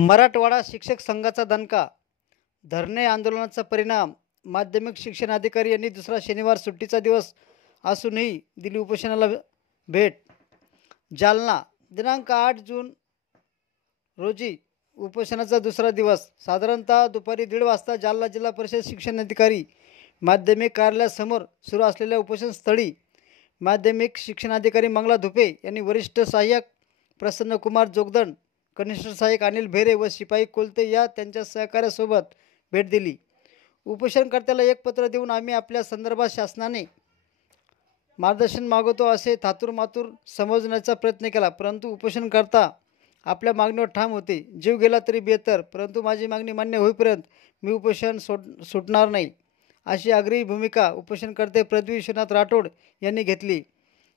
मराठवाडा शिक्षक संघाचा दणका, धरणे आंदोलनाचा परिणाम. माध्यमिक शिक्षण अधिकारी यांनी दुसरा शनिवार सुट्टीचा दिवस असूनही दिली उपोषणाला भेट. जालना दिनांक 8 जून रोजी उपोषणाचा दुसरा दिवस. साधारणतः दुपारी 1:30 वाजता जालना जिल्हा परिषद शिक्षण अधिकारी माध्यमिक कार्यालयासमोर सुरू असलेल्या उपोषणस्थळी माध्यमिक शिक्षणाधिकारी मंगला धुपे यांनी वरिष्ठ सहाय्यक प्रसन्नकुमार जोगदंड, कनिष्ठ सहाय्यक अनिल भेरे व शिपाई कोलते या त्यांच्या सहकार्यासोबत भेट दिली. उपोषणकर्त्याला एक पत्र देऊन आम्ही आपल्या संदर्भात शासनाने मार्गदर्शन मागवतो असे थातूरमातूर समजण्याचा प्रयत्न केला, परंतु उपोषणकर्ता आपल्या मागणीवर ठाम होते. जीव गेला तरी बेहतर, परंतु माझी मागणी मान्य होईपर्यंत मी उपोषण सुटणार नाही, अशी आग्रही भूमिका उपोषणकर्ते पृथ्वी विश्वनाथ राठोड यांनी घेतली.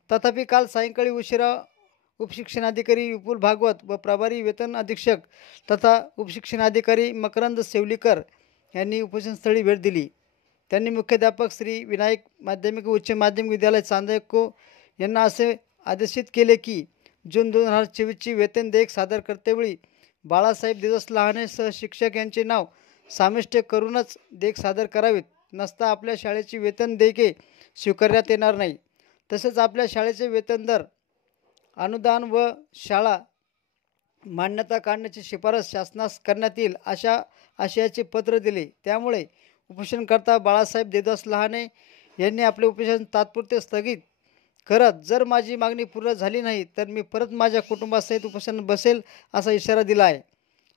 तथापि काल सायंकाळी उशिरा उपशिक्षणाधिकारी विपुल भागवत व प्रभारी वेतन अधीक्षक तथा उपशिक्षणाधिकारी मकरंद सेवलीकर यांनी उपोषणस्थळी भेट दिली. त्यांनी मुख्याध्यापक श्री विनायक माध्यमिक उच्च माध्यमिक विद्यालय चांदको यांना असे आदेशित केले की जून 2024ची वेतन देयक सादर करतेवेळी बाळासाहेब देवदास लहाने सहशिक्षक यांचे नाव समाविष्ट करूनच देयक सादर करावीत, नसता आपल्या शाळेची वेतन देयके स्वीकारण्यात येणार नाही. तसेच आपल्या शाळेचे वेतन दर, अनुदान व शाळा मान्यता काढण्याची शिफारस शासनास करण्यात येईल, अशा आशयाचे पत्र दिले. त्यामुळे उपोषणकर्ता बाळासाहेब देवदास लहाने यांनी आपले उपोषण तात्पुरते स्थगित करत जर माझी मागणी पूर्ण झाली नाही तर मी परत माझ्या कुटुंबासहित उपोषण बसेल असा इशारा दिला आहे.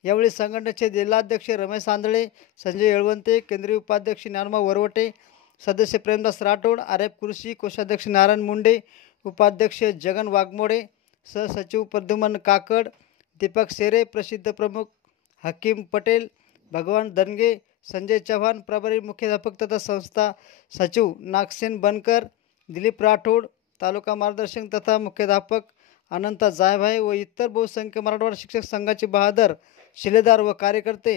यावेळी संघटनेचे जिल्हाध्यक्ष रमेश आंधळे, संजय येळवंते, केंद्रीय उपाध्यक्ष ज्ञानोबा वरवटे, सदस्य प्रेमदास राठोड, आरेफ कुर्शी, कोषाध्यक्ष नारायण मुंडे, उपाध्यक्ष जगन वाघमोडे, सहसचिव प्रद्युमन काकड, दीपक शेरे, प्रसिद्ध प्रमुख हकीम पटेल, भगवान दनगे, संजय चव्हाण, प्रभारी मुख्याध्यापक तथा संस्था सचिव नागसेन बनकर, दिलीप राठोड, तालुका मार्गदर्शक तथा मुख्याध्यापक अनंता जायभाई व इतर बहुसंख्य मराठवाडा शिक्षक संघाचे बहादर शिलेदार व कार्यकर्ते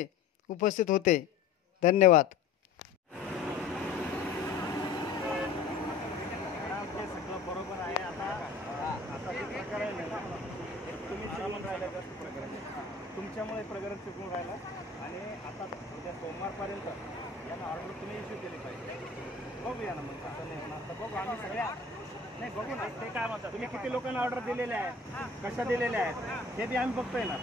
उपस्थित होते. धन्यवाद. बरोबर आहे. आता ते प्रकार आहे ना, तुम्ही चुकून राहिलं, तुमच्यामुळे प्रकरण चुकून राहिलं आणि आता उद्या सोमवारपर्यंत यांना ऑर्डर तुम्ही इश्यू केली पाहिजे. बघूया ना, मग असं नाही होणार तर बघू. आम्ही सगळ्या नाही बघू ना, ते काय म्हणतात, तुम्ही किती लोकांना ऑर्डर दिलेल्या आहेत, कशा दिलेल्या आहेत ते बी आम्ही बघतोय ना.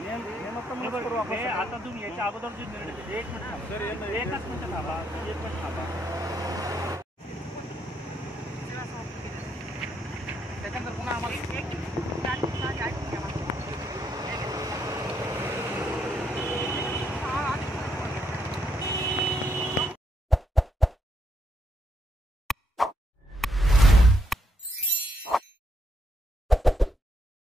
नियम करू आपण. आता तुम्ही याच्या अगोदर जे निर्णय, एक मिनिट सर, एकच मिनिट थांबा, एक मिनिट थांबा. त्याच्यानंतर पुन्हा आम्हाला